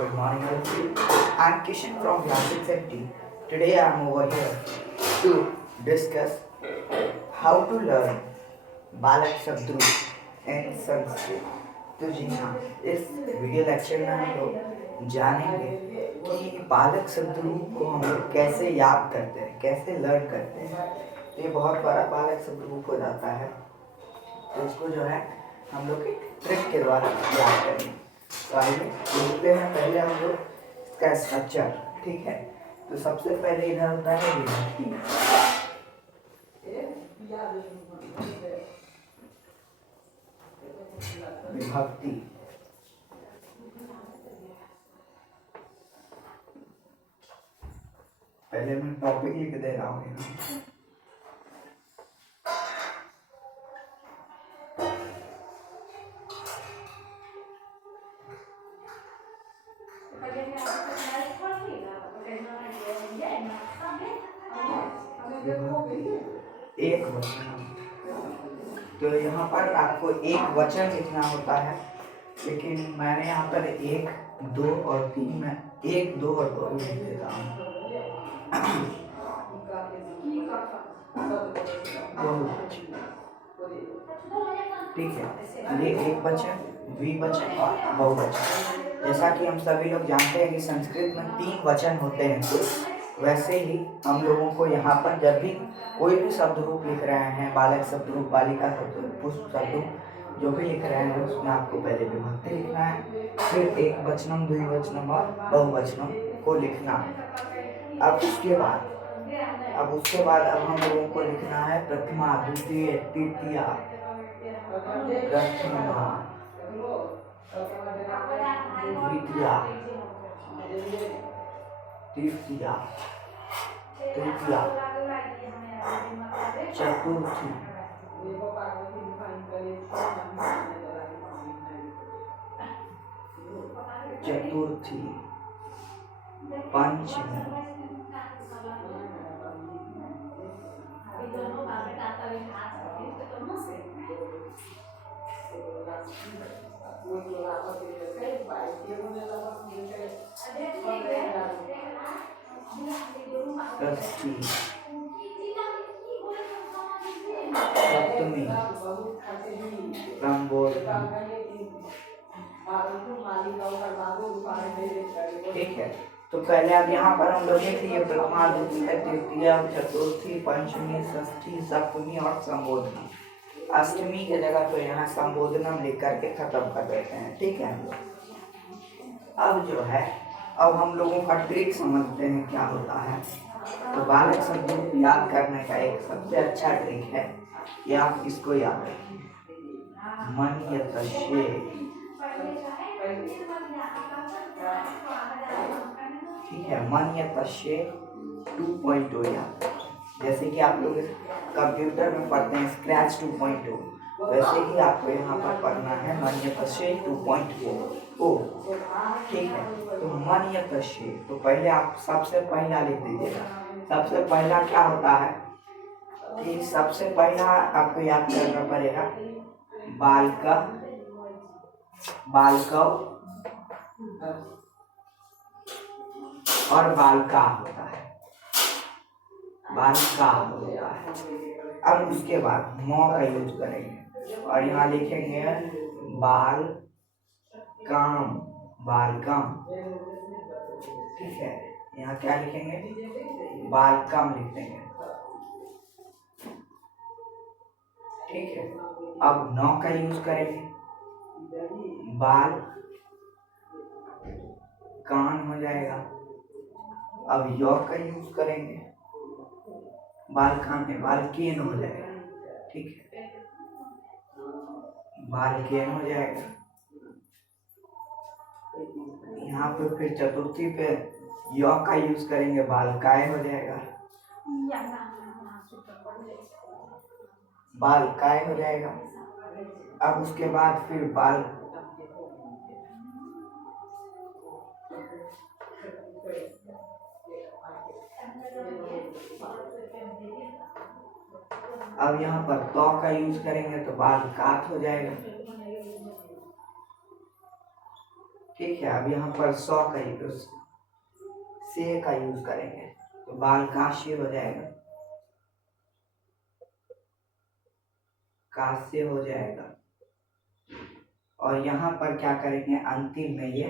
Good morning, everyone. I'm Kishan from Class 6 Today I'm over here to discuss how to learn बालक शब्दरूप इन संस्कृत। तो जी हाँ, इस video lecture में हम लोग जानेंगे कि बालक शब्दरूप को हम लोग कैसे याद करते हैं, कैसे लर्न करते हैं। तो ये बहुत बड़ा बालक शब्दरूप हो जाता है, तो इसको जो है हम लोग एक ट्रिक के द्वारा याद करेंगे। तो आइए देखते हैं पहले हम लोग इसका स्ट्रक्चर। ठीक है, तो सबसे पहले इधर होता है विभक्ति। विभक्ति पहले मैं टॉपिक लिख दे रहा हूँ। एक वचन, तो यहाँ पर आपको एक वचन लिखना होता है, लेकिन मैंने यहाँ पर 1, 2 और 3 में 1, 2 और 2 लिख देता हूँ। ठीक है, ये एक वचन, द्विवचन और बहुवचन। जैसा कि हम सभी लोग जानते हैं कि संस्कृत में 3 वचन होते हैं, तो वैसे ही हम लोगों को यहाँ पर जब भी कोई भी शब्द रूप लिख रहे हैं, बालक शब्द रूप, बालिका शब्द रूप, पुष्प शब्द रूप जो भी लिख रहे हैं, उसमें आपको पहले विभक्ति लिखना है, फिर एक वचनम, द्विवचनम और बहुवचनम को लिखना है। अब उसके बाद अब हम लोगों को लिखना है प्रथमा, द्वितीय, तृतीया, प्रथमा, द्वितीया, तृतीया, तृतीया, चतुर्थी, चतुर्थी, पंचमी, षष्ठी, सप्तमी, संबोधन। ठीक है, तो पहले अब यहाँ पर हम लोग लिख लिए प्रथमा, द्वितीय, तृतीया, चतुर्थी, पंचमी, षष्ठी, सप्तमी और संबोधन। अष्टमी की जगह तो यहाँ संबोधनम लिख करके खत्म कर देते हैं। ठीक है, अब जो है, अब हम लोगों का ट्रिक समझते हैं क्या होता है। तो बालक शब्दों को याद करने का एक सबसे अच्छा ट्रिक है कि आप इसको याद रखिए, मन्यतशे। ठीक है, मन्यतशे 2.0 याद। जैसे कि आप लोग कंप्यूटर में पढ़ते हैं स्क्रैच 2.0, वैसे ही आपको यहाँ पर पढ़ना है मन्यतशे 2.0। ठीक है, तो मन्यतशे, तो पहले आप सबसे पहला लिख दीजिएगा। सबसे पहला क्या होता है कि सबसे पहला आपको याद करना पड़ेगा बालिका, बालकव और बालिका होता है, बालिका होता है। अब उसके बाद मौ का यूज करेंगे और यहाँ लिखेंगे बाल काम, बालकम। ठीक है, यहाँ क्या लिखेंगे, बालकम लिख देंगे। ठीक है, अब नौ का यूज करेंगे, बाल कान हो जाएगा। अब यौ का यूज करेंगे, बाल कान में बाल केन हो जाएगा। ठीक है, बाल केन हो जाएगा। यहाँ पे फिर चतुर्थी पे यौ का यूज करेंगे, बाल काय हो जाएगा, बाल काय हो जाएगा। अब उसके बाद फिर बाल, अब यहाँ पर तो का यूज करेंगे तो बाल कात हो जाएगा। ठीक है, अब यहाँ पर सौ का यूज, से का यूज करेंगे तो बाल काशी हो जाएगा, काश्य हो जाएगा। और यहाँ पर क्या करेंगे, अंतिम में ये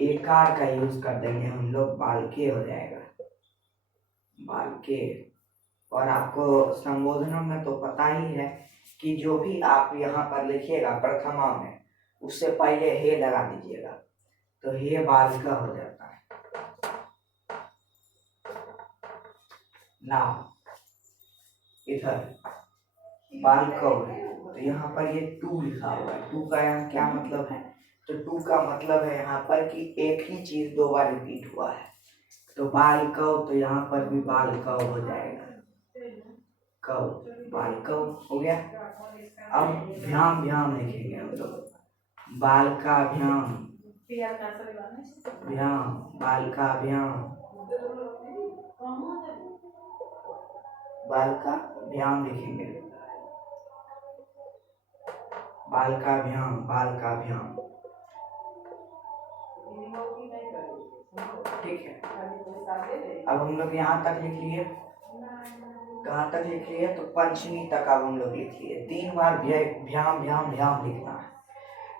एकार का यूज कर देंगे हम लोग, बालके हो जाएगा, बालके। और आपको संबोधनों में तो पता ही है कि जो भी आप यहाँ पर लिखिएगा प्रथमा में, उससे पहले हे लगा दीजिएगा, तो हे बालिका हो जाता है। नाउ इधर बालकव है, तो यहाँ पर ये टू लिखा हुआ है। टू का यहाँ क्या मतलब है, तो टू का मतलब है यहाँ पर कि एक ही चीज दो बार रिपीट हुआ है। तो बालकव, तो यहाँ पर भी बालकव हो जाएगा, कव, बालकव हो गया। अब भ्याम भ्याम लिखेंगे हम लोग, बालकाभ्याम, भ्याम, बालकाभ्याम, बालकाभ्याम लिखेंगे, बालकाभ्याम, बालकाभ्याम। ठीक है, अब हम लोग यहाँ तक लिख लिए, कहाँ तक लिख लिए, तो पंचमी तक अब हम लोग लिख लिए। 3 बार भ्याम भ्याम भ्याम लिखना है।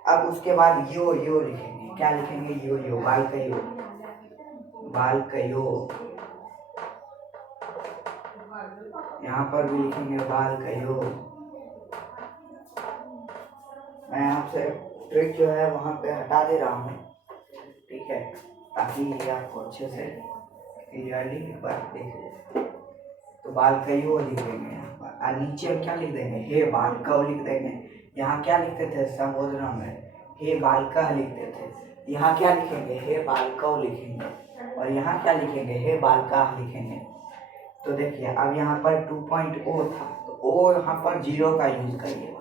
अब उसके बाद यो यो लिखेंगे, क्या लिखेंगे, यो यो, बाल का यो, बाल का यो। यहाँ पर भी लिखेंगे बाल का यो। मैं आपसे ट्रिक जो है वहाँ पे हटा दे रहा हूँ, ठीक है, ताकि ये आपको अच्छे से क्लियरली एक बार देख लीजिए। तो बाल का यो लिख देंगे यहाँ पर, और नीचे क्या लिख देंगे, हे बाल कव लिख देंगे। यहाँ क्या लिखते थे संबोधन में, हे बालका लिखते थे, यहाँ क्या लिखेंगे, हे बालकव लिखेंगे। और यहाँ क्या लिखेंगे, हे बालका लिखेंगे। तो देखिए अब यहाँ पर 2.0 था, तो ओ यहाँ पर 0 का यूज करिएगा,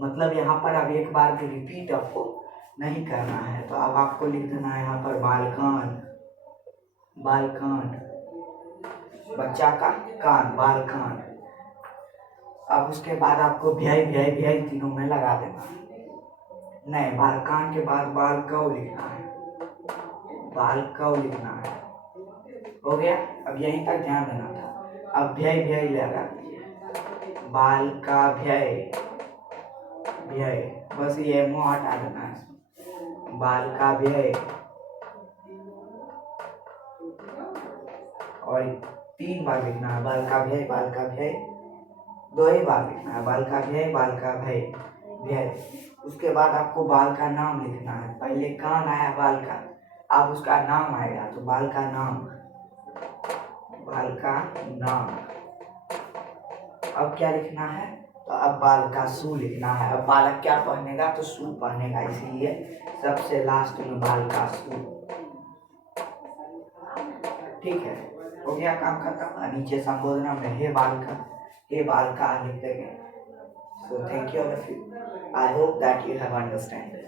मतलब यहाँ पर अब एक बार भी रिपीट आपको नहीं करना है। तो अब आपको लिख देना है यहाँ पर बालकान, बालकान, बच्चा का कान, बालकान। अब उसके बाद आपको भ्याई भ्याई भ्याई तीनों में लगा देना, नहीं, बालकान के बाद बालकव लिखना है, बालकव लिखना है। हो गया, अब यहीं तक ध्यान देना था। अब भ्याई भ्याई लगा दीजिए, बाल का भ्याई, भ्याई, बस ये मुँह हटा देना है, बाल का भ्याई। और 3 बार लिखना है, बाल का भ्याई, बाल का भ्याई, 2 ही बार लिखना है, बाल का भ्याई, बाल का भ्याई, भ्याई। उसके बाद आपको बाल का नाम लिखना है, पहले कान आया बाल का, अब उसका नाम आएगा, तो बाल का नाम, बाल का नाम। अब क्या लिखना है, तो अब बाल का सू लिखना है। अब बालक क्या पहनेगा, तो सू पहनेगा, इसीलिए सबसे लास्ट में बाल का सू। ठीक है, हो गया काम खत्म। नीचे संबोधन में हे बालका, हे बालका लिख देंगे। So thank you all of you. I hope that you have understand this.